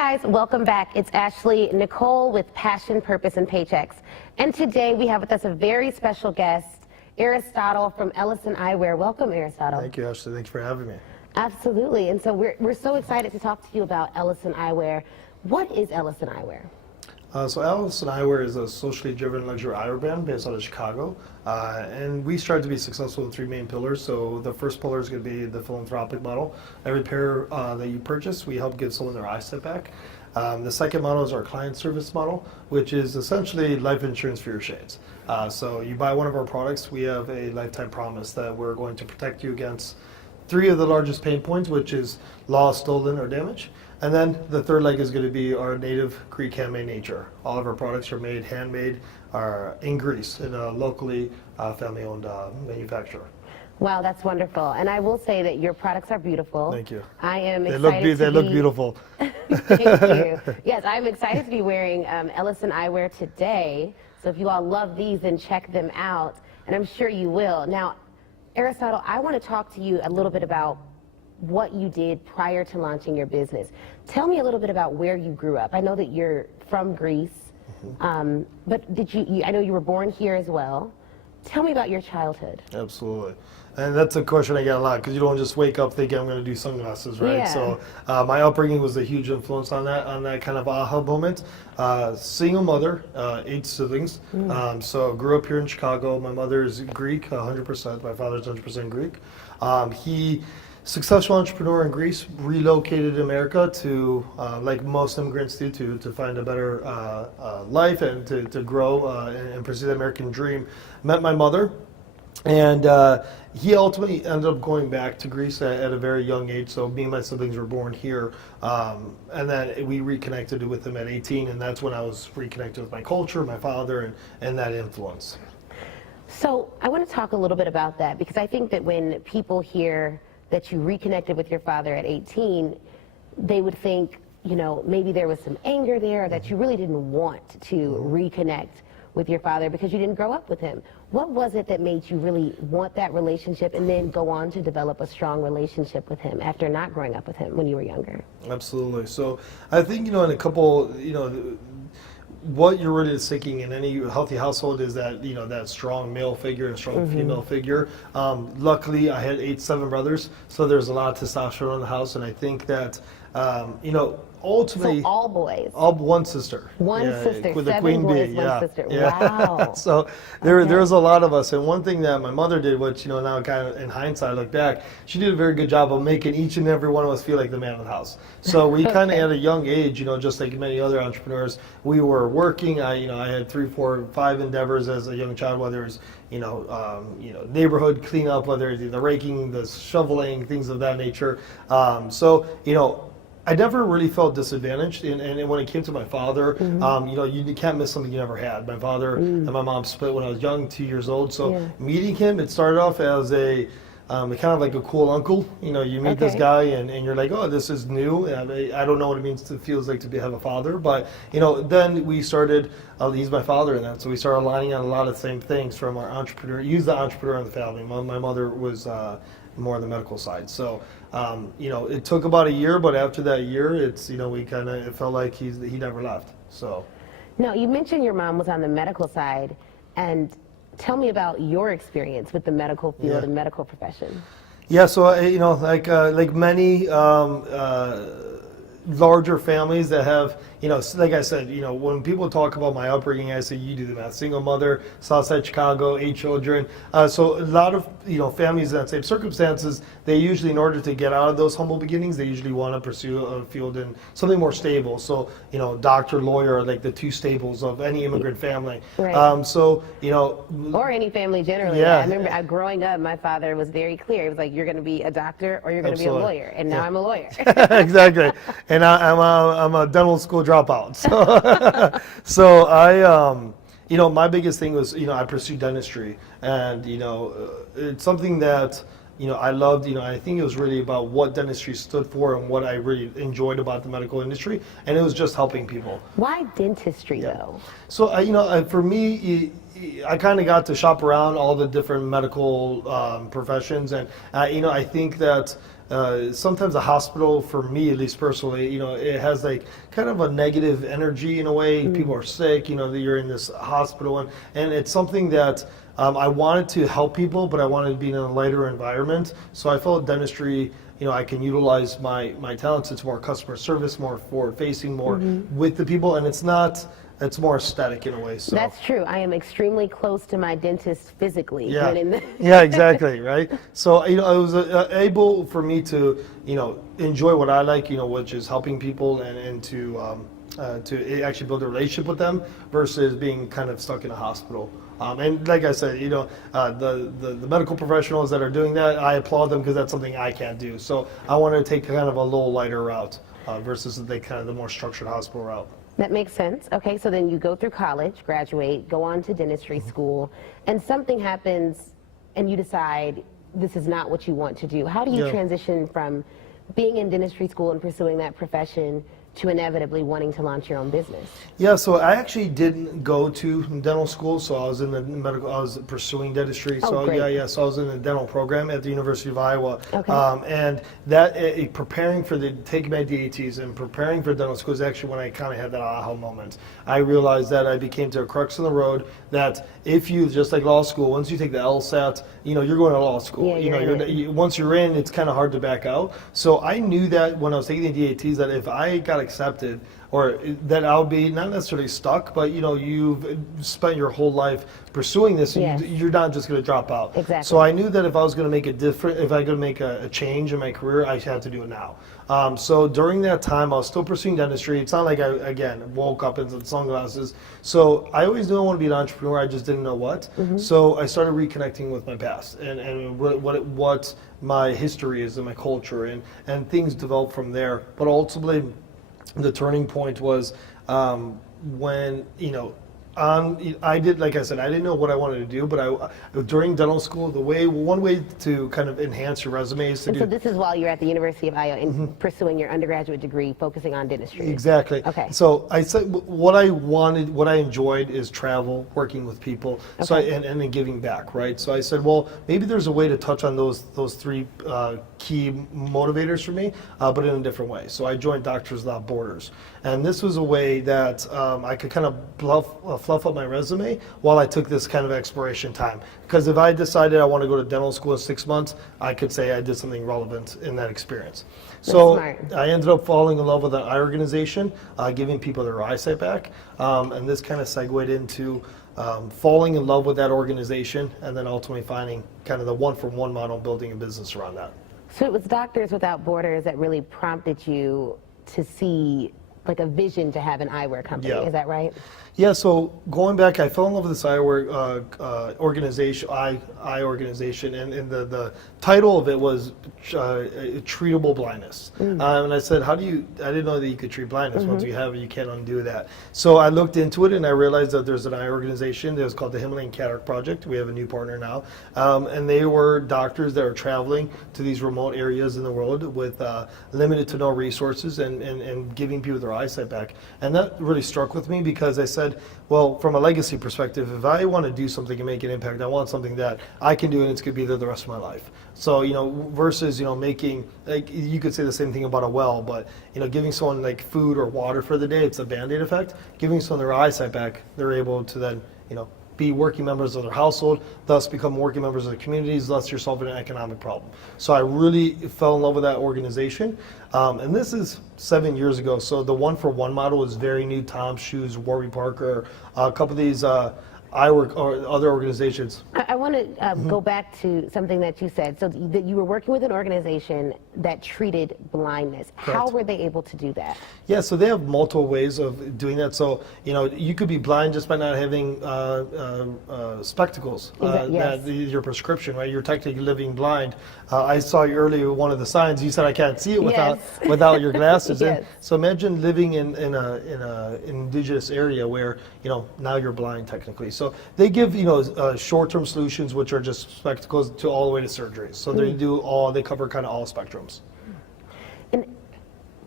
guys, welcome back. It's Ashley Nicole with Passion, Purpose, and Paychecks. And today we have with us a very special guest, Aristotle from Ellison Eyewear. Welcome, Aristotle. Thank you, Ashley. Thanks for having me. Absolutely. And so we're so excited to talk to you about Ellison Eyewear. What is Ellison Eyewear? So Ellison Eyewear is a socially driven luxury eyewear brand based out of Chicago. And we strive to be successful in three main pillars. So the first pillar is going to be the philanthropic model. Every pair that you purchase, we help give someone their eyesight back. The second model is our client service model, which is essentially life insurance for your shades. So you buy one of our products, we have a lifetime promise that we're going to protect you against three of the largest pain points, which is lost, stolen, or damage. And then the third leg is going to be our native Greek handmade nature. All of our products are made, handmade, are in Greece, in a locally family-owned manufacturer. Wow, that's wonderful. And I will say that your products are beautiful. Thank you. I am They excited look beautiful. Thank you. Yes, I'm excited to be wearing Ellison Eyewear today. So if you all love these, then check them out. And I'm sure you will. Now, Aristotle, I want to talk to you a little bit about what you did prior to launching your business. Tell me a little bit about where you grew up. I know that you're from Greece, but did I know you were born here as well. Tell me about your childhood. Absolutely. And that's a question I get a lot, because you don't just wake up thinking I'm going to do sunglasses, right? Yeah. So my upbringing was a huge influence on that kind of aha moment. Single mother, 8 siblings. So grew up here in Chicago. My mother is Greek, 100%. My father's 100% Greek. He successful entrepreneur in Greece, relocated to America to, like most immigrants do, to find a better life and to grow and pursue the American dream. Met my mother, and he ultimately ended up going back to Greece at a very young age. So me and my siblings were born here, and then we reconnected with him at 18, and that's when I was reconnected with my culture, my father, and that influence. So I want to talk a little bit about that, because I think that when people hear that you reconnected with your father at 18, they would think, you know, maybe there was some anger there, or that you really didn't want to reconnect with your father because you didn't grow up with him. What was it that made you really want that relationship and then go on to develop a strong relationship with him after not growing up with him when you were younger? Absolutely. So I think, you know, in a couple, you know, what you're really seeking in any healthy household is that, you know, that strong male figure and strong female figure. Luckily, I had 7 brothers, so there's a lot of testosterone in the house, and I think that, you know, ultimately, so all boys. All one sister. One sister. With the 7 queen boys, bee. one sister. Wow. So there's a lot of us, and one thing that my mother did, which, you know, now kind of in hindsight, I look back, she did a very good job of making each and every one of us feel like the man of the house. So we kind of at a young age, you know, just like many other entrepreneurs, we were working. I had 3, 4, 5 endeavors as a young child, whether it's neighborhood cleanup, whether it's the raking, the shoveling, things of that nature. So, you know, I never really felt disadvantaged, and when it came to my father, you know, you can't miss something you never had. My father and my mom split when I was young, 2 years old, so meeting him, it started off as a kind of like a cool uncle. You know, you meet this guy and you're like, oh, this is new. I don't know what it feels like to have a father, but, you know, then we started, he's my father in that, so we started aligning on a lot of the same things from our entrepreneur, use the entrepreneur in the family. My mother was more on the medical side. So, you know, it took about a year, but after that year, it's, you know, it felt like he never left. So. Now, you mentioned your mom was on the medical side, and tell me about your experience with the medical field and medical profession. Yeah, so, you know, like many larger families that have, you know, like I said, you know, when people talk about my upbringing, I say, you do the math. Single mother, Southside Chicago, 8 children. So a lot of, you know, families in that same circumstances, they usually, in order to get out of those humble beginnings, they usually want to pursue a field in something more stable. So, you know, doctor, lawyer are like the 2 staples of any immigrant family. Right. So, you know. Or any family generally. Yeah. I remember growing up, my father was very clear. He was like, you're going to be a doctor or you're going to be a lawyer. And now I'm a lawyer. Exactly. And I'm a dental school dropout. So I, you know, my biggest thing was, you know, I pursued dentistry, and, you know, it's something that, you know, I loved. You know, I think it was really about what dentistry stood for and what I really enjoyed about the medical industry, and it was just helping people. Why dentistry though? So, you know, for me, I kind of got to shop around all the different medical professions, and, you know, I think that sometimes a hospital, for me at least personally, it has like kind of a negative energy in a way. People are sick, that you're in this hospital, and it's something that I wanted to help people, but I wanted to be in a lighter environment. So I felt dentistry, I can utilize my talents. It's more customer service, more forward facing, more with the people, and it's more aesthetic in a way. So that's true. I am extremely close to my dentist physically. Yeah, yeah, exactly, right? So it was able for me to enjoy what I like, which is helping people and to actually build a relationship with them versus being kind of stuck in a hospital. And like I said, the medical professionals that are doing that, I applaud them because that's something I can't do. So I want to take kind of a little lighter route versus the more structured hospital route. That makes sense. Okay, so then you go through college, graduate, go on to dentistry school, and something happens and you decide this is not what you want to do. How do you transition from being in dentistry school and pursuing that profession to inevitably wanting to launch your own business? Yeah, so I actually didn't go to dental school, so I was in the medical, I was pursuing dentistry. Oh, so great. so I was in the dental program at the University of Iowa. Okay. And that, preparing for taking my DATs and preparing for dental school is actually when I kind of had that aha moment. I realized that I became to a crux in the road that if you, just like law school, once you take the LSAT, you're going to law school. Yeah, Once you're in, it's kind of hard to back out. So I knew that when I was taking the DATs that if I got accepted, or that I'll be not necessarily stuck, but you've spent your whole life pursuing this, and you're not just going to drop out. Exactly. So I knew that if I was going to make if I could make a change in my career, I had to do it now. So during that time, I was still pursuing dentistry. It's not like I, again, woke up into sunglasses. So I always knew I wanted to be an entrepreneur. I just didn't know what. So I started reconnecting with my past and what my history is and my culture, and things developed from there. But ultimately, the turning point was when I did, like I said, I didn't know what I wanted to do, but during dental school, one way to kind of enhance your resume is to So this is while you're at the University of Iowa and pursuing your undergraduate degree, focusing on dentistry. Exactly. Okay. So I said what I enjoyed is travel, working with people, so and then giving back, right? So I said, well, maybe there's a way to touch on those three key motivators for me, but in a different way. So I joined Doctors Without Borders, and this was a way that I could kind of fluff up my resume while I took this kind of exploration time. Because if I decided I want to go to dental school in 6 months, I could say I did something relevant in that experience. So I ended up falling in love with an eye organization, giving people their eyesight back, and this kind of segued into falling in love with that organization, and then ultimately finding kind of the one-for-one model, building a business around that. So it was Doctors Without Borders that really prompted you to see like a vision to have an eyewear company, is that right? Yeah, so going back, I fell in love with this eyewear organization, eye organization, and the title of it was treatable blindness. And I said, I didn't know that you could treat blindness. Once you have it, you can't undo that. So I looked into it and I realized that there's an eye organization that was called the Himalayan Cataract Project. We have a new partner now. And they were doctors that are traveling to these remote areas in the world with limited to no resources and giving people their eyesight back. And that really struck with me because I said, well, from a legacy perspective, if I want to do something and make an impact, I want something that I can do and it's going to be there the rest of my life. So, versus, making, like, you could say the same thing about a well, but, giving someone like food or water for the day, it's a Band-Aid effect. Giving someone their eyesight back, they're able to then, be working members of their household, thus become working members of the communities, thus you're solving an economic problem. So I really fell in love with that organization. And this is 7 years ago, so the one-for-one model is very new. Tom Shoes, Warby Parker, a couple of these eyewear or other organizations. I want to go back to something that you said. So that you were working with an organization that treated blindness. Correct. How were they able to do that? Yeah, so they have multiple ways of doing that. So, you could be blind just by not having spectacles. Yes. Your prescription, right? You're technically living blind. I saw you earlier, one of the signs, you said I can't see it without your glasses. Yes. And so imagine living in an indigenous area where, now you're blind technically. So they give, short-term solutions, which are just spectacles, to all the way to surgery. So they cover kind of all spectrums. And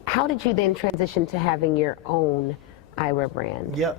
how did you then transition to having your own eyewear brand? Yeah.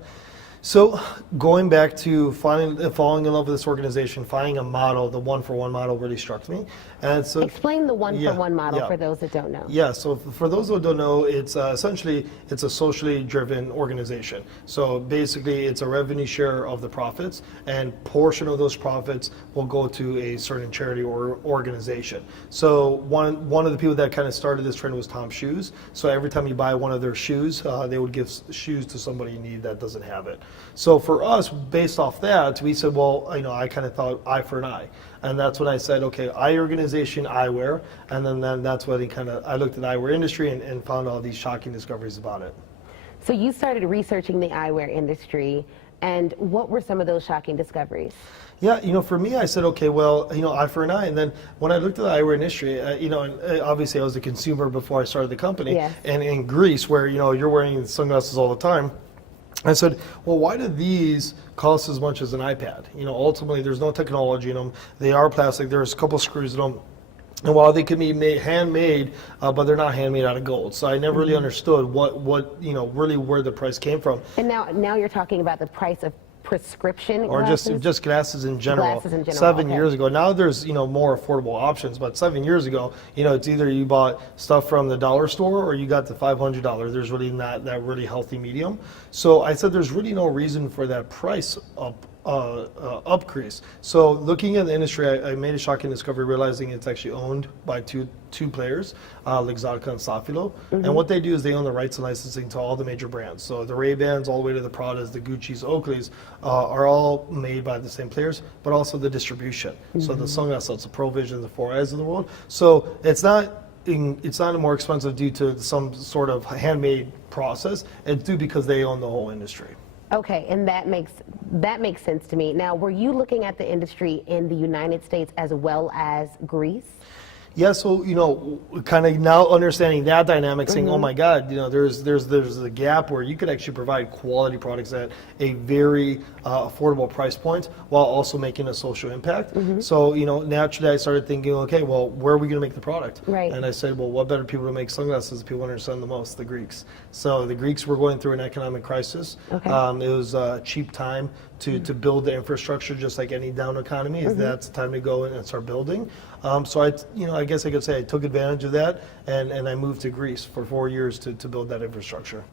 So going back to falling in love with this organization, finding a model, the one-for-one model really struck me. And so Explain the one-for-one model for those that don't know. Yeah, so for those who don't know, it's essentially it's a socially driven organization. So basically, it's a revenue share of the profits, and portion of those profits will go to a certain charity or organization. So one of the people that kind of started this trend was Tom Shoes. So every time you buy one of their shoes, they would give shoes to somebody in need that doesn't have it. So for us, based off that, we said, well, I kind of thought eye for an eye. And that's when I said, okay, eye organization, eyewear. And then that's when I looked at the eyewear industry and found all these shocking discoveries about it. So you started researching the eyewear industry, and what were some of those shocking discoveries? Yeah, for me, I said, okay, well, eye for an eye. And then when I looked at the eyewear industry, and obviously I was a consumer before I started the company. Yes. And in Greece, where, you're wearing sunglasses all the time, I said, well, why do these cost as much as an iPad? Ultimately, there's no technology in them. They are plastic. There's a couple screws in them. And while they can be handmade, but they're not handmade out of gold. So I never really understood what really where the price came from. And now you're talking about the price of prescription or glasses? just glasses in general. Glasses in general, 7 okay. years ago. Now there's more affordable options, but 7 years ago, it's either you bought stuff from the dollar store or you got the $500. There's really not that really healthy medium. So I said there's really no reason for that price upcrease. So looking at the industry, I made a shocking discovery, realizing it's actually owned by two players, Luxottica and Safilo. And what they do is they own the rights and licensing to all the major brands. So the Ray-Bans all the way to the Pradas, the Gucci's, Oakleys are all made by the same players, but also the distribution. So the sunglasses, the ProVision, the 4Eyes of the world. So it's not more expensive due to some sort of handmade process. It's due because they own the whole industry. Okay, and that makes sense to me. Now, were you looking at the industry in the United States as well as Greece? Yeah, so kind of now understanding that dynamic, saying, oh my God, there's a gap where you could actually provide quality products at a very affordable price point while also making a social impact. So naturally I started thinking, okay, well, where are we going to make the product? Right. And I said, well, what better people to make sunglasses? People understand the most, the Greeks. So the Greeks were going through an economic crisis. Okay. It was a cheap time to build the infrastructure, just like any down economy. That's the time to go in and start building. So I guess I could say I took advantage of that, and I moved to Greece for 4 years to build that infrastructure.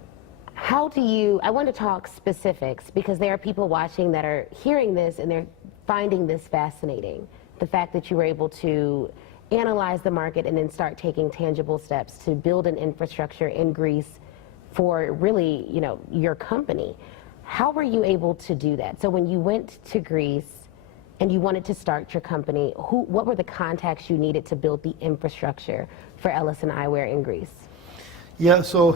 I want to talk specifics, because there are people watching that are hearing this and they're finding this fascinating. The fact that you were able to analyze the market and then start taking tangible steps to build an infrastructure in Greece for really, your company. How were you able to do that? So when you went to Greece and you wanted to start your company, what were the contacts you needed to build the infrastructure for Ellison Eyewear in Greece? Yeah, so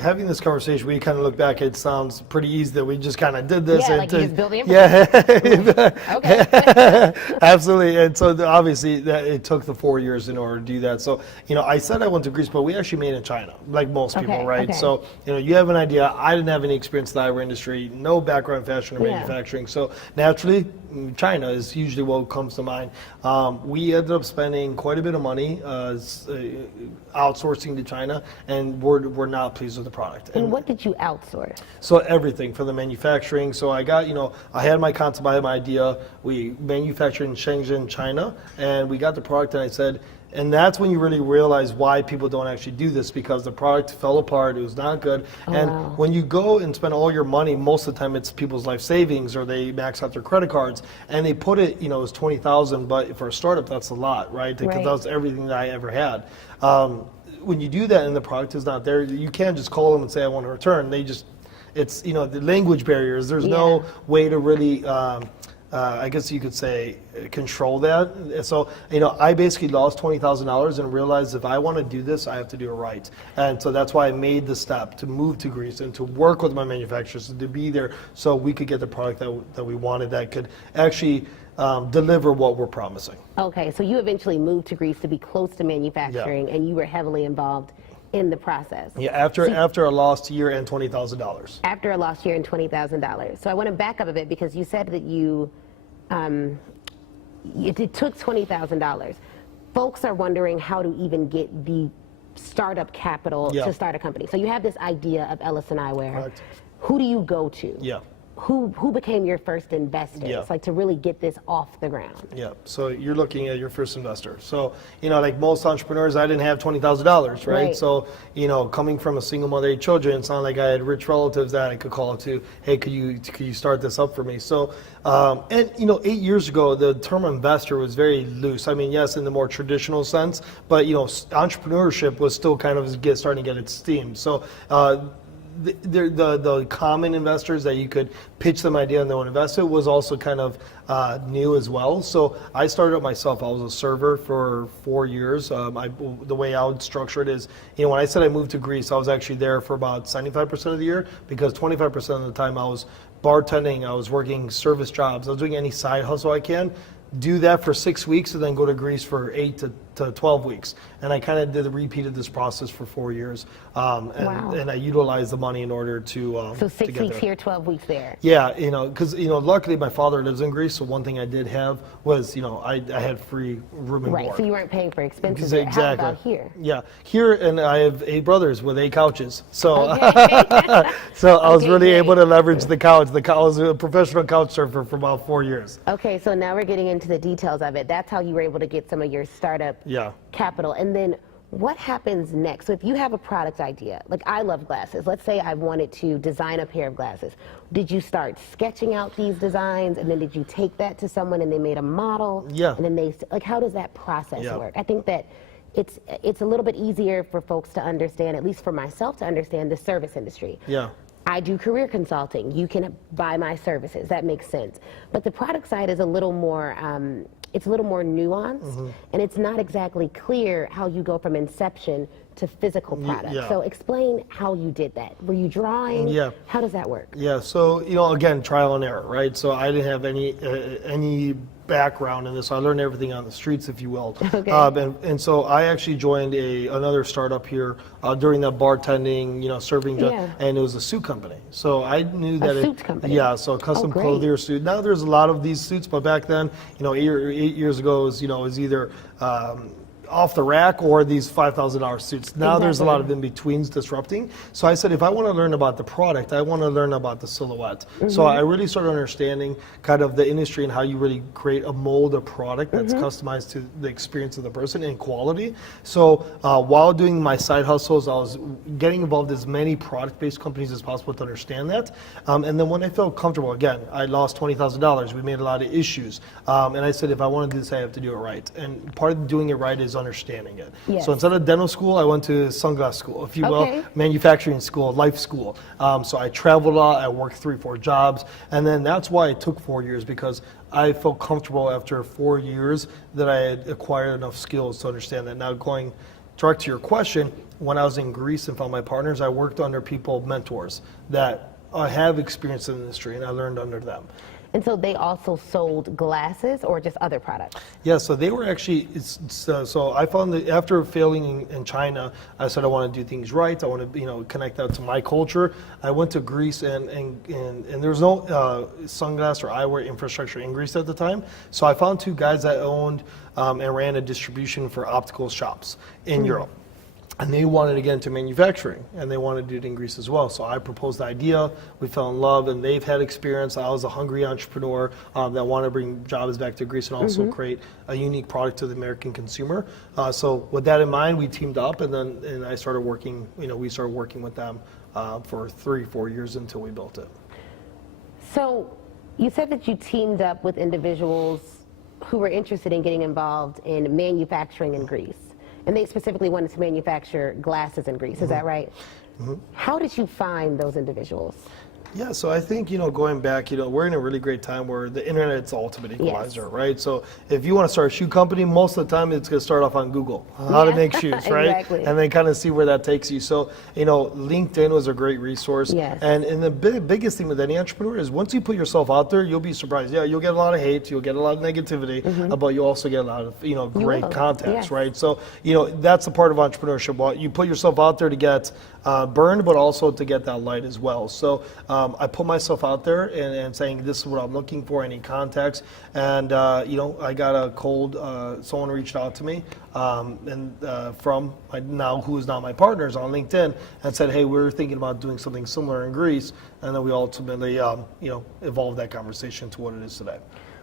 having this conversation, we kind of look back. It sounds pretty easy that we just kind of did this. Yeah, like you just built the infrastructure. Okay. Absolutely, and so obviously it took the 4 years in order to do that. So I said I went to Greece, but we actually made in China, like most people, right? Okay. So you have an idea. I didn't have any experience in the eyewear industry, no background in fashion or manufacturing. So naturally, China is usually what comes to mind. We ended up spending quite a bit of money outsourcing to China, and we're not pleased with the product. And what did you outsource? So everything from the manufacturing. So I got, I had my concept, I had my idea. We manufactured in Shenzhen, China, and we got the product, and I said, and that's when you really realize why people don't actually do this, because the product fell apart, it was not good. When you go and spend all your money, most of the time it's people's life savings, or they max out their credit cards, and they put it, it was $20,000, but for a startup, that's a lot, right? Because that's everything that I ever had. When you do that and the product is not there, you can't just call them and say, I want to return. It's, the language barriers, there's no way to really, I guess you could say, control that. So, I basically lost $20,000 and realized if I want to do this, I have to do it right. And so that's why I made the step to move to Greece and to work with my manufacturers and to be there so we could get the product that we wanted that could actually deliver what we're promising. Okay, so you eventually moved to Greece to be close to manufacturing, and you were heavily involved in the process. Yeah, after a lost year and $20,000. After a lost year and $20,000. So I want to back up a bit, because you said that it took $20,000. Folks are wondering how to even get the startup capital to start a company. So you have this idea of Ellison Eyewear. Correct. who do you go to? Yeah. Who became your first investors? Yeah. Like to really get this off the ground. Yeah, so you're looking at your first investor. So, like most entrepreneurs, I didn't have $20,000, right? So, coming from a single mother, 8 children, it's not like I had rich relatives that I could call to, hey, could you start this up for me? So, 8 years ago, the term investor was very loose. I mean, yes, in the more traditional sense, but, entrepreneurship was still kind of starting to get its steam. So, the common investors that you could pitch them idea and they would invest it was also kind of new as well. So I started it myself. I was a server for 4 years. The way I would structure it is, when I said I moved to Greece, I was actually there for about 75% of the year because 25% of the time I was bartending, I was working service jobs, I was doing any side hustle I can. Do that for 6 weeks and then go to Greece for 8 to 12 weeks. And I kind of repeated this process for 4 years. And I utilized the money in order to So 6 get weeks there. here, 12 weeks there. Yeah, because luckily my father lives in Greece, so one thing I did have was I had free room and board. Right, so you weren't paying for expenses. Exactly. How about here? Yeah, here, and I have 8 brothers with 8 couches. So, Okay. so I was really great. able to leverage the couch. I was a professional couch surfer for about 4 years. Okay, so now we're getting into the details of it. That's how you were able to get some of your startup capital. And then what happens next? So if you have a product idea, like I love glasses. Let's say I wanted to design a pair of glasses. Did you start sketching out these designs and then did you take that to someone and they made a model? Yeah. And then how does that process work? I think that it's a little bit easier for folks to understand, at least for myself to understand, the service industry. Yeah. I do career consulting. You can buy my services. That makes sense. But the product side is a little more, it's a little more nuanced, and it's not exactly clear how you go from inception to physical product. So explain how you did that. Were you drawing? Yeah. How does that work? Yeah, so, again, trial and error, right? So I didn't have any background in this. So I learned everything on the streets, if you will. Okay. And so I actually joined another startup here during that bartending, serving job, and it was a suit company. So I knew that a suit company. Yeah, so a custom clothier suit. Now there's a lot of these suits, but back then, 8 years ago, it was either off the rack or these $5,000 suits. Now there's a lot of in-betweens disrupting. So I said, if I want to learn about the product, I want to learn about the silhouette. So I really started understanding kind of the industry and how you really create a mold, a product that's customized to the experience of the person and quality. So while doing my side hustles, I was getting involved in as many product-based companies as possible to understand that. And then when I felt comfortable, again, I lost $20,000. We made a lot of issues. And I said, if I want to do this, I have to do it right. And part of doing it right is understanding it. Yes. So instead of dental school, I went to sunglass school, if you will, manufacturing school, life school. So I traveled a lot, I worked 3-4 jobs, and then that's why it took 4 years, because I felt comfortable after 4 years that I had acquired enough skills to understand that. Now going direct to your question, when I was in Greece and found my partners, I worked under mentors that have experience in the industry, and I learned under them. And so they also sold glasses or just other products? Yeah, so they were actually, so I found that after failing in China, I said I want to do things right. I want to, connect that to my culture. I went to Greece and there was no sunglass or eyewear infrastructure in Greece at the time. So I found 2 guys that owned and ran a distribution for optical shops in Europe. And they wanted to get into manufacturing, and they wanted to do it in Greece as well. So I proposed the idea, we fell in love, and they've had experience. I was a hungry entrepreneur that wanted to bring jobs back to Greece and also create a unique product to the American consumer. So with that in mind, we teamed up, and I started working, we started working with them for 3-4 years until we built it. So you said that you teamed up with individuals who were interested in getting involved in manufacturing in Greece. And they specifically wanted to manufacture glasses in Greece, is that right? How did you find those individuals? Yeah, so I think, going back, we're in a really great time where the internet's the ultimate equalizer, right? So if you want to start a shoe company, most of the time it's going to start off on Google, how to make shoes, right? Exactly. And then kind of see where that takes you. So, LinkedIn was a great resource. Yes. And the biggest thing with any entrepreneur is once you put yourself out there, you'll be surprised. Yeah, you'll get a lot of hate, you'll get a lot of negativity, but you also get a lot of, great contacts, right? So, that's the part of entrepreneurship. You put yourself out there to get burned, but also to get that light as well. So I put myself out there and saying this is what I'm looking for, any contacts, and I got a cold. Someone reached out to me, from who is now my partners on LinkedIn, and said, hey, we're thinking about doing something similar in Greece, and then we ultimately evolved that conversation to what it is today.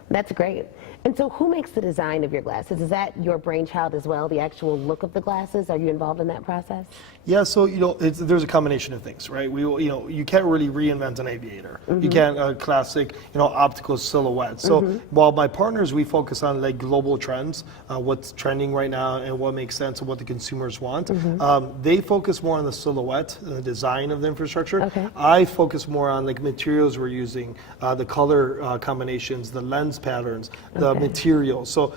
That's great. And so who makes the design of your glasses? Is that your brainchild as well, the actual look of the glasses? Are you involved in that process? Yeah, so there's a combination of things, right? You can't really reinvent an aviator. Mm-hmm. You can't a classic optical silhouette. So while my partners, we focus on like global trends, what's trending right now and what makes sense and what the consumers want. They focus more on the silhouette, the design of the infrastructure. Okay. I focus more on like materials we're using, the color combinations, the lens patterns, the materials. So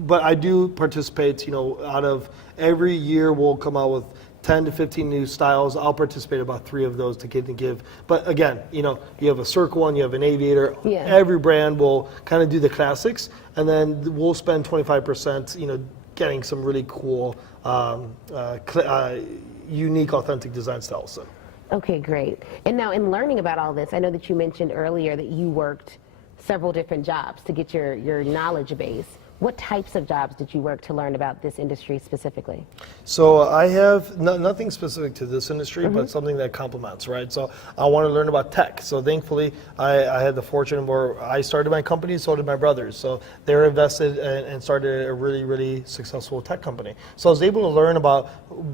but I do participate. Out of every year, we'll come out with 10 to 15 new styles. I'll participate about 3 of those to give. But again, you have a circle one, you have an aviator. Yeah. Every brand will kind of do the classics, and then we'll spend 25%, getting some really cool, unique, authentic designs to Ellison. Okay, great. And now in learning about all this, I know that you mentioned earlier that you worked several different jobs to get your knowledge base. What types of jobs did you work to learn about this industry specifically? So I have nothing specific to this industry, but something that complements, right? So I want to learn about tech. So thankfully, I had the fortune where I started my company, so did my brothers. So they were invested and started a really, really successful tech company. So I was able to learn about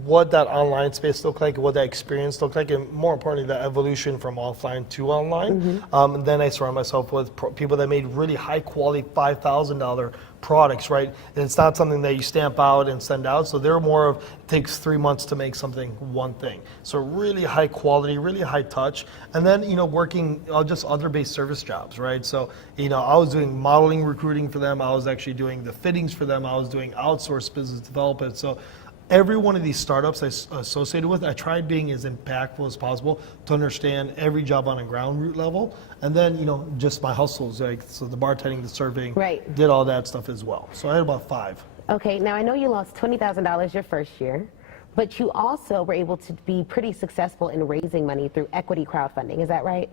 what that online space looked like, what that experience looked like, and more importantly, the evolution from offline to online. And then I surround myself with people that made really high quality $5,000 products, right? And it's not something that you stamp out and send out. So they're more of, it takes 3 months to make something, one thing. So really high quality, really high touch. And then, working just other based service jobs, right? So, I was doing modeling, recruiting for them. I was actually doing the fittings for them. I was doing outsourced business development. So every one of these startups I associated with, I tried being as impactful as possible to understand every job on a ground root level. And then, just my hustles, so the bartending, the serving, Right. did all that stuff as well. So I had about 5. Okay, now I know you lost $20,000 your first year, but you also were able to be pretty successful in raising money through equity crowdfunding. Is that right?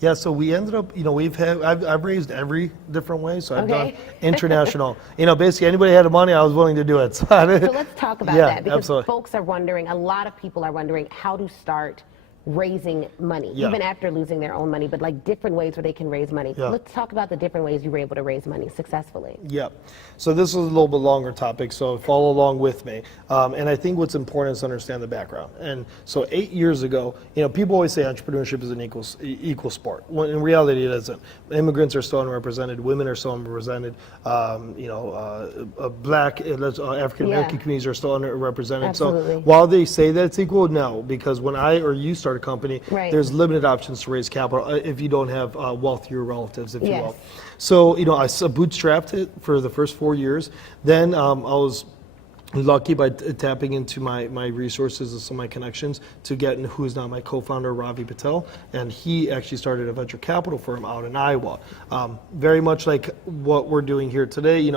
Yeah, so we ended up, I've raised every different way. So I've Okay. done international. Basically anybody had the money, I was willing to do it. So let's talk about that, because absolutely. folks are wondering, a lot of people are wondering how to start raising money, Yeah. even after losing their own money, but like different ways where they can raise money. Yeah. Let's talk about the different ways you were able to raise money successfully. Yeah. So this is a little bit longer topic, so follow along with me. And I think what's important is to understand the background. And so 8 years ago, people always say entrepreneurship is an equal sport. When in reality, it isn't. Immigrants are still unrepresented. Women are still unrepresented. Black, African American communities are still underrepresented. Absolutely. So while they say that it's equal, no, because when I or you start a company, Right. there's limited options to raise capital if you don't have wealthier relatives, if you Yes. will. So, I bootstrapped it for the first 4 years. Then I was lucky by tapping into my resources and some of my connections to get in who is now my co-founder, Ravi Patel, and he actually started a venture capital firm out in Iowa. Very much like what we're doing here today,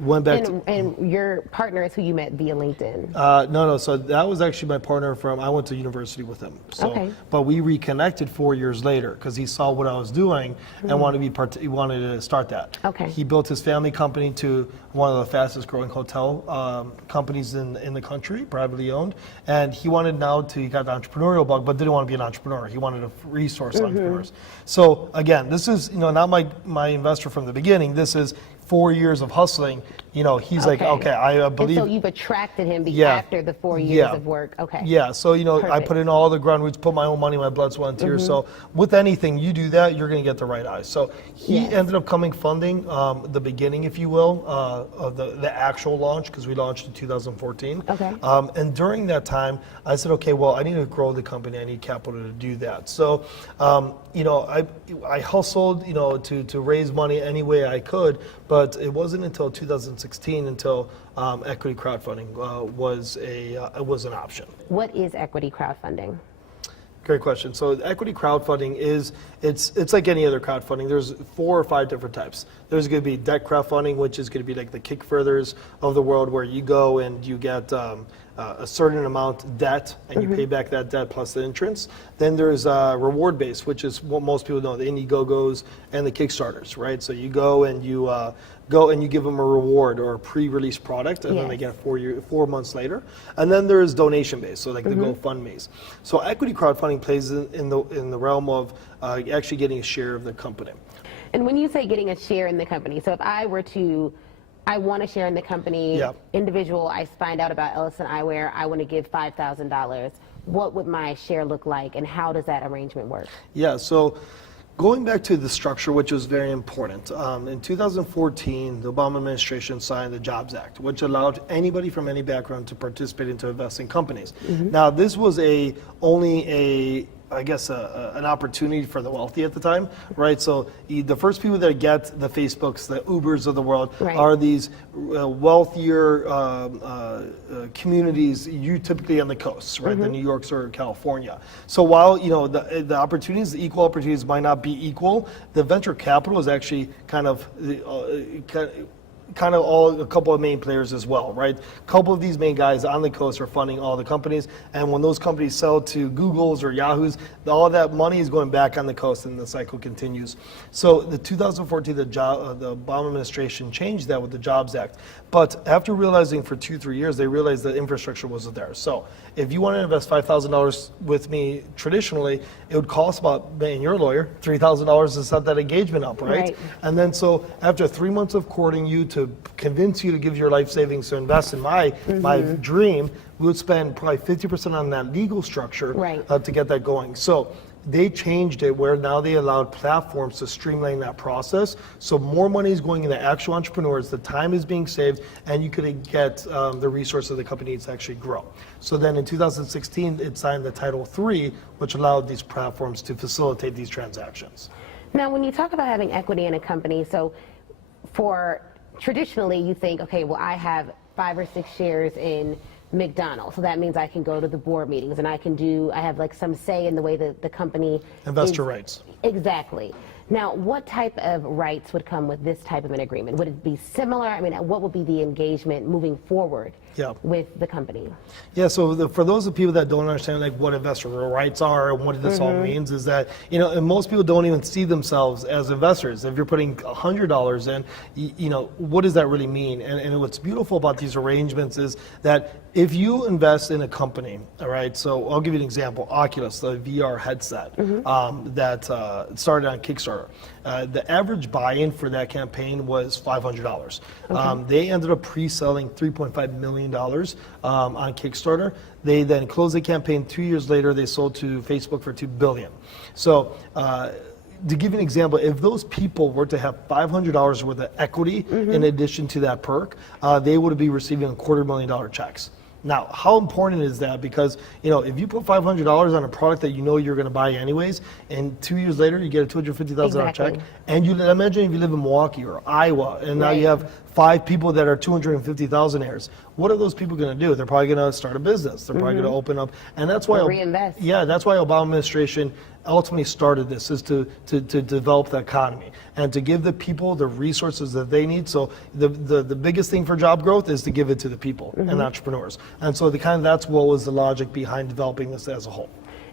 went back And your partner is who you met via LinkedIn. No. So that was actually my partner I went to university with him. So, Okay. But we reconnected 4 years later because he saw what I was doing and he wanted to start that. Okay. He built his family company to one of the fastest growing hotel companies in the country, privately owned. And he wanted he got the entrepreneurial bug, but didn't want to be an entrepreneur. He wanted to resource entrepreneurs. So again, this is, not my investor from the beginning. This is 4 years of hustling. He's like, okay, I believe. And so you've attracted him Yeah. after the 4 years Yeah. of work. Okay. Yeah, so I Perfect. put in all the ground roots, put my own money, my blood, sweat, and tears. So with anything, you do that, you're going to get the right eyes. So he Yes. ended up funding the beginning, if you will, of the actual launch, because we launched in 2014. Okay. And during that time, I said, okay, well, I need to grow the company. I need capital to do that. So, I hustled, to raise money any way I could, but it wasn't until 2016 until equity crowdfunding was an option. What is equity crowdfunding? Great question. So equity crowdfunding it's like any other crowdfunding. There's 4 or 5 different types. There's going to be debt crowdfunding, which is going to be like the Kick Furthers of the world, where you go and you get a certain amount debt, and you pay back that debt plus the entrance. Then there's reward based, which is what most people know, the Indiegogos and the Kickstarters, right? So you go and you give them a reward or a pre-release product, and then they get 4 months later. And then there's donation based, so like the GoFundMe's. So equity crowdfunding plays in the realm of actually getting a share of the company. And when you say getting a share in the company, so if I want to share in the company, individual, I find out about Ellison Eyewear, I want to give $5,000. What would my share look like, and how does that arrangement work? Yeah, so going back to the structure, which was very important, in 2014, the Obama administration signed the Jobs Act, which allowed anybody from any background to participate into investing companies. Now, this was only an opportunity for the wealthy at the time, right? So the first people that get the Facebooks, the Ubers of the world, are these wealthier communities, typically on the coasts, right? The New Yorks or California. So while the opportunities, the equal opportunities might not be equal, the venture capital is actually kind of a couple of main players as well, right? A couple of these main guys on the coast are funding all the companies, and when those companies sell to Googles or Yahoos, all that money is going back on the coast, and the cycle continues. So the 2014, the Obama administration changed that with the Jobs Act. But after realizing for 2-3 years, they realized that infrastructure wasn't there. So if you want to invest $5,000 with me traditionally, it would cost about, and you're a lawyer, $3,000 to set that engagement up, right? And then so after 3 months of courting you to convince you to give your life savings to invest in my dream, we would spend probably 50% on that legal structure to get that going. So they changed it where now they allowed platforms to streamline that process. So more money is going into actual entrepreneurs, the time is being saved, and you could get the resources the company needs to actually grow. So then in 2016, it signed the Title III, which allowed these platforms to facilitate these transactions. Now, when you talk about having equity in a company, so traditionally you think, okay, well, I have 5 or 6 shares in McDonald's, so that means I can go to the board meetings and I have like some say in the way that the company investor rights. Exactly. Now, what type of rights would come with this type of an agreement? Would it be similar? I mean, what would be the engagement moving forward with the company? Yeah, so for those of people that don't understand like what investor rights are and what this all means is that, and most people don't even see themselves as investors. If you're putting $100 in, what does that really mean? And what's beautiful about these arrangements is that if you invest in a company, all right, so I'll give you an example, Oculus, the VR headset that started on Kickstarter. The average buy-in for that campaign was $500. They ended up pre-selling $3.5 million on Kickstarter. They then closed the campaign. 2 years later, they sold to Facebook for $2 billion. So to give you an example, if those people were to have $500 worth of equity in addition to that perk, they would be receiving $250,000 checks. Now, how important is that? Because, if you put $500 on a product that you're going to buy anyways, and 2 years later you get a $250,000 check, and you imagine if you live in Milwaukee or Iowa, and now you have 5 people that are 250,000aires. What are those people going to do? They're probably going to start a business. They're probably going to open up, and that's why reinvest. Yeah, that's why Obama administration ultimately started this, is to develop the economy and to give the people the resources that they need. So the biggest thing for job growth is to give it to the people and entrepreneurs. And so that's what was the logic behind developing this as a whole.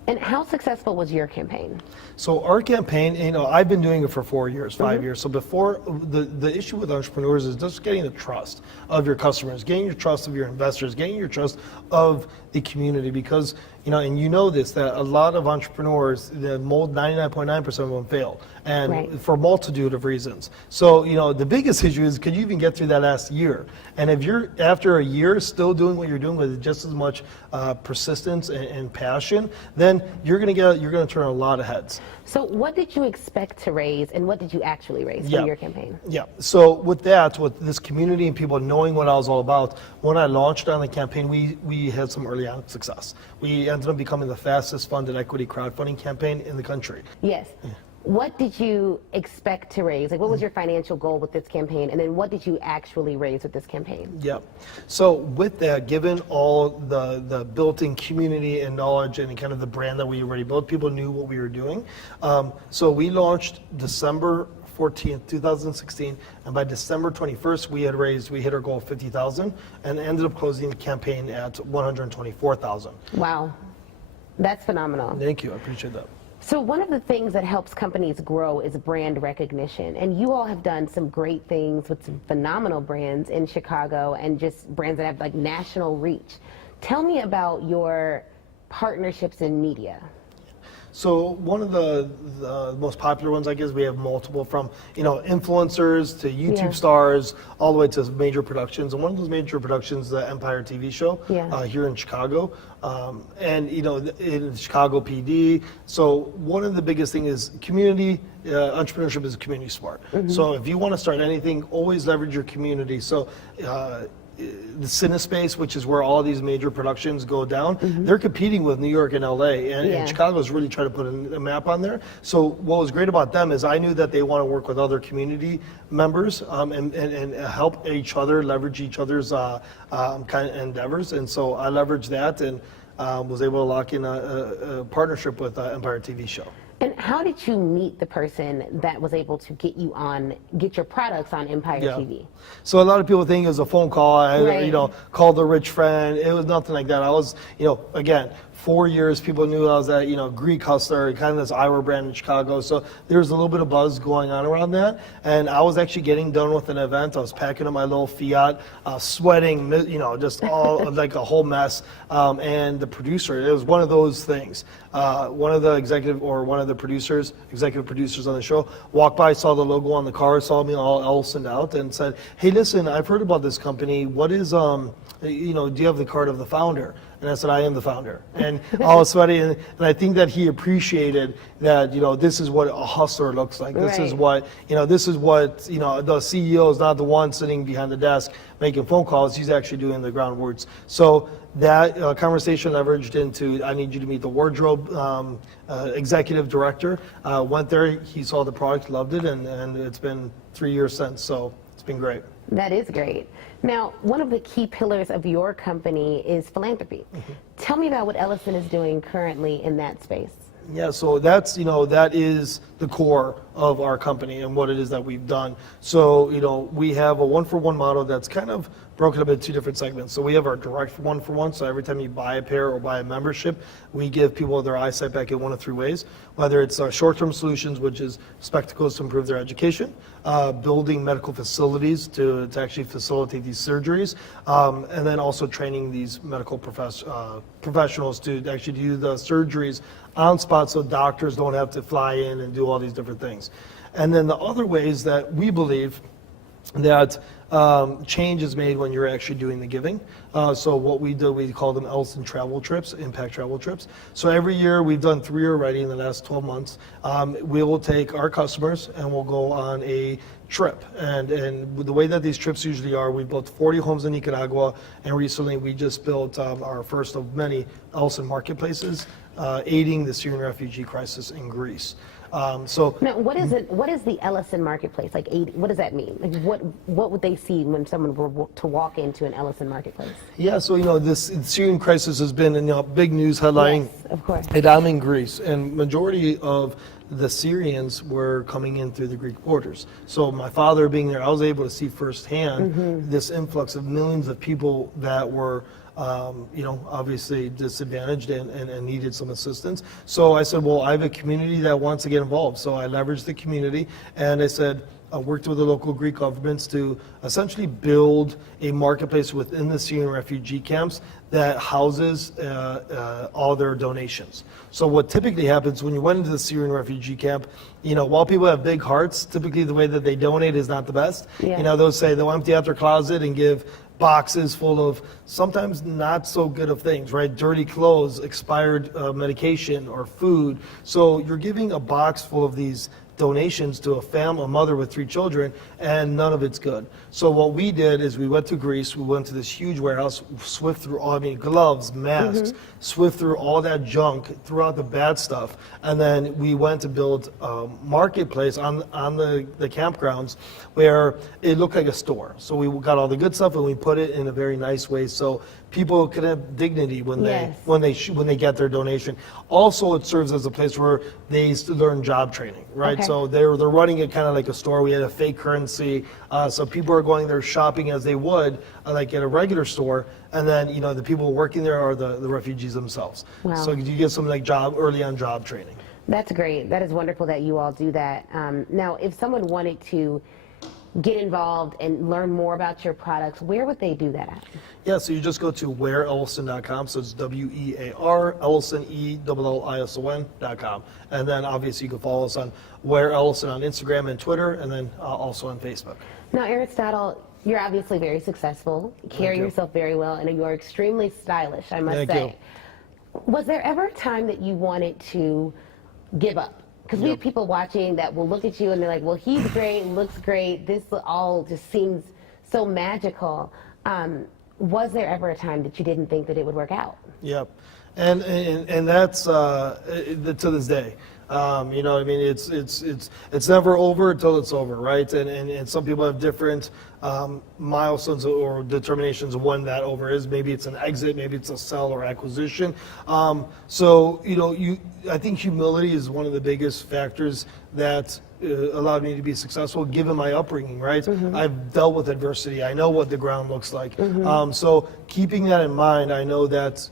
And how successful was your campaign? So our campaign, I've been doing it for 4 years, 5 years. So before, the issue with entrepreneurs is just getting the trust of your customers, getting your trust of your investors, getting your trust of the community, because, and this, that a lot of entrepreneurs, 99.9% of them fail, and for a multitude of reasons. So, the biggest issue is, could you even get through that last year? And if you're, after a year, still doing what you're doing with just as much persistence and passion, then you're going to turn a lot of heads. So what did you expect to raise, and what did you actually raise from your campaign? Yeah, so with this community and people knowing what I was all about, when I launched on the campaign, we had some early on success. We ended up becoming the fastest funded equity crowdfunding campaign in the country. Yes. Yeah. What did you expect to raise? Like, what was your financial goal with this campaign? And then what did you actually raise with this campaign? Yeah. So with that, given all the built-in community and knowledge and kind of the brand that we already built, people knew what we were doing. So we launched December 14th, 2016, and by December 21st, we hit our goal of 50,000 and ended up closing the campaign at 124,000. Wow, that's phenomenal. Thank you, I appreciate that. So one of the things that helps companies grow is brand recognition. And you all have done some great things with some phenomenal brands in Chicago and just brands that have like national reach. Tell me about your partnerships in media. So one of the most popular ones, I guess, we have multiple, from influencers to YouTube stars, all the way to major productions. And one of those major productions, the Empire TV show, here in Chicago, and in Chicago PD. So one of the biggest things is community. Entrepreneurship is community smart. So if you want to start anything, always leverage your community. So the CineSpace, which is where all these major productions go down, they're competing with New York and LA, and Chicago's really trying to put a map on there. So what was great about them is I knew that they want to work with other community members and help each other, leverage each other's kind of endeavors. And so I leveraged that and was able to lock in a partnership with Empire TV show. And how did you meet the person that was able to get your products on Empire TV? So a lot of people think it was a phone call. I called a rich friend. It was nothing like that. I was, again, 4 years, people knew I was at, Greek hustler, kind of this eyewear brand in Chicago. So there was a little bit of buzz going on around that. And I was actually getting done with an event. I was packing up my little Fiat, sweating, just all like a whole mess. And the producer, it was one of those things. One of the executive producers on the show walked by, saw the logo on the car, saw me all Ellison out, and said, "Hey, listen, I've heard about this company. What is, do you have the card of the founder?" And I said, "I am the founder." And all sweaty, and I think that he appreciated that, this is what a hustler looks like. This is what, the CEO is not the one sitting behind the desk making phone calls. He's actually doing the groundwork. So that conversation leveraged into, I need you to meet the wardrobe executive director. Went there, he saw the product, loved it, and it's been 3 years since, so it's been great. That is great. Now, one of the key pillars of your company is philanthropy. Tell me about what Ellison is doing currently in that space. Yeah, so that's, that is the core of our company and what it is that we've done. So, we have a one-for-one model that's kind of broken up into two different segments. So we have our direct one-for-one. So every time you buy a pair or buy a membership, we give people their eyesight back in one of three ways. Whether it's our short-term solutions, which is spectacles to improve their education, building medical facilities to actually facilitate these surgeries, and then also training these medical professionals to actually do the surgeries on spot so doctors don't have to fly in and do all these different things. And then the other ways that we believe that change is made when you're actually doing the giving. So what we do, we call them Ellison travel trips, impact travel trips. So every year, we've done 3 already in the last 12 months. We will take our customers and we'll go on a trip. And the way that these trips usually are, we built 40 homes in Nicaragua, and recently we just built our first of many Ellison marketplaces, aiding the Syrian refugee crisis in Greece. So now, what is it? What is the Ellison marketplace? Like, what does that mean? Like, what would they see when someone were to walk into an Ellison marketplace? Yeah, so this Syrian crisis has been a big news headline. Yes, of course. And I'm in Greece, and majority of the Syrians were coming in through the Greek borders. So my father being there, I was able to see firsthand this influx of millions of people that were obviously disadvantaged and needed some assistance. So I said, well, I have a community that wants to get involved. So I leveraged the community, and I said, I worked with the local Greek governments to essentially build a marketplace within the Syrian refugee camps that houses all their donations. So what typically happens when you went into the Syrian refugee camp, while people have big hearts, typically the way that they donate is not the best. Yeah. They'll empty out their closet and give boxes full of sometimes not so good of things, right? Dirty clothes, expired medication or food. So you're giving a box full of these donations to a mother with 3 children, and none of it's good. So what we did is we went to Greece, we went to this huge warehouse, swift through gloves, masks, swift through all that junk, threw out the bad stuff, and then we went to build a marketplace on the campgrounds where it looked like a store. So we got all the good stuff and we put it in a very nice way so people can have dignity when Yes. when they get their donation. Also, it serves as a place where they learn job training, right? Okay. So they're running it kind of like a store. We had a fake currency, so people are going there shopping as they would like at a regular store, and then the people working there are the refugees themselves. Wow. So you get some like early on job training. That's great. That is wonderful that you all do that. Now, if someone wanted to get involved and learn more about your products, where would they do that at? Yeah, so you just go to wearellison.com, so it's WEAR, Ellison, ELLISON.com. And then obviously you can follow us on Wear Ellison on Instagram and Twitter, and then also on Facebook. Now, Aristotle, you're obviously very successful, you carry you. yourself very well, and you are extremely stylish, I must Thank say. Was there ever a time that you wanted to give up? Because we have people watching that will look at you and they're like, well, he's great, looks great, this all just seems so magical. Was there ever a time that you didn't think that it would work out? Yep, and that's to this day. You know, I mean, it's never over until it's over, right? And some people have different milestones or determinations of when that over is. Maybe it's an exit, maybe it's a sell or acquisition. So I think humility is one of the biggest factors that allowed me to be successful, given my upbringing, right? Mm-hmm. I've dealt with adversity. I know what the ground looks like. So keeping that in mind, I know that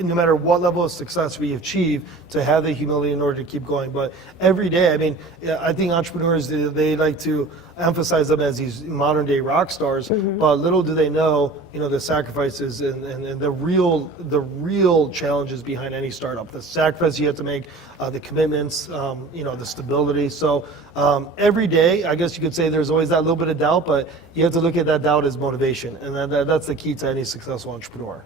no matter what level of success we achieve, to have the humility in order to keep going. But every day, I mean, I think entrepreneurs, they like to emphasize them as these modern day rock stars, but little do they know, the sacrifices and the real challenges behind any startup. The sacrifice you have to make, the commitments, the stability. So every day, I guess you could say there's always that little bit of doubt, but you have to look at that doubt as motivation. And that's the key to any successful entrepreneur.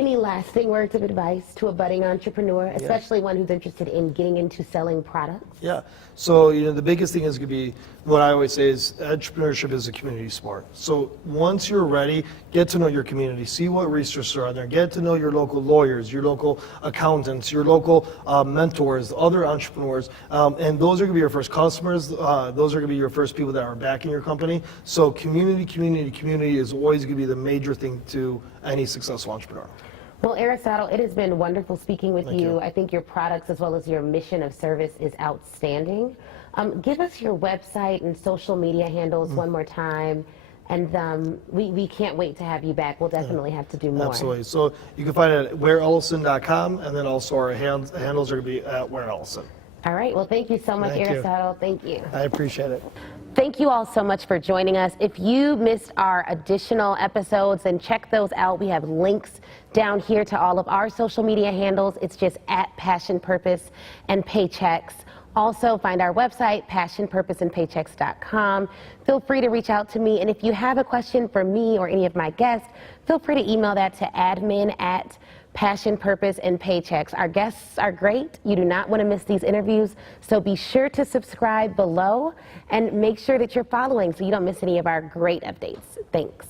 Any lasting words of advice to a budding entrepreneur, especially one who's interested in getting into selling products? Yeah. So, the biggest thing is going to be what I always say is entrepreneurship is a community sport. So once you're ready, get to know your community, see what resources are out there, get to know your local lawyers, your local accountants, your local mentors, other entrepreneurs, and those are going to be your first customers. Those are going to be your first people that are backing your company. So community is always going to be the major thing to any successful entrepreneur. Well, Aristotle, it has been wonderful speaking with Thank you. you. I think your products as well as your mission of service is outstanding. Give us your website and social media handles one more time. And we can't wait to have you back. We'll definitely have to do more. Absolutely. So you can find it at wearellison.com, and then also our handles are going to be at wearellison. All right. Well, thank you so much, Thank you. Aristotle. Thank you. I appreciate it. Thank you all so much for joining us. If you missed our additional episodes, then check those out. We have links down here to all of our social media handles. It's just at Passion, Purpose, and Paychecks. Also, find our website, passionpurposeandpaychecks.com. Feel free to reach out to me. And if you have a question for me or any of my guests, feel free to email that to admin@Passion, Purpose, and Paychecks. Our guests are great. You do not want to miss these interviews. So be sure to subscribe below and make sure that you're following so you don't miss any of our great updates. Thanks.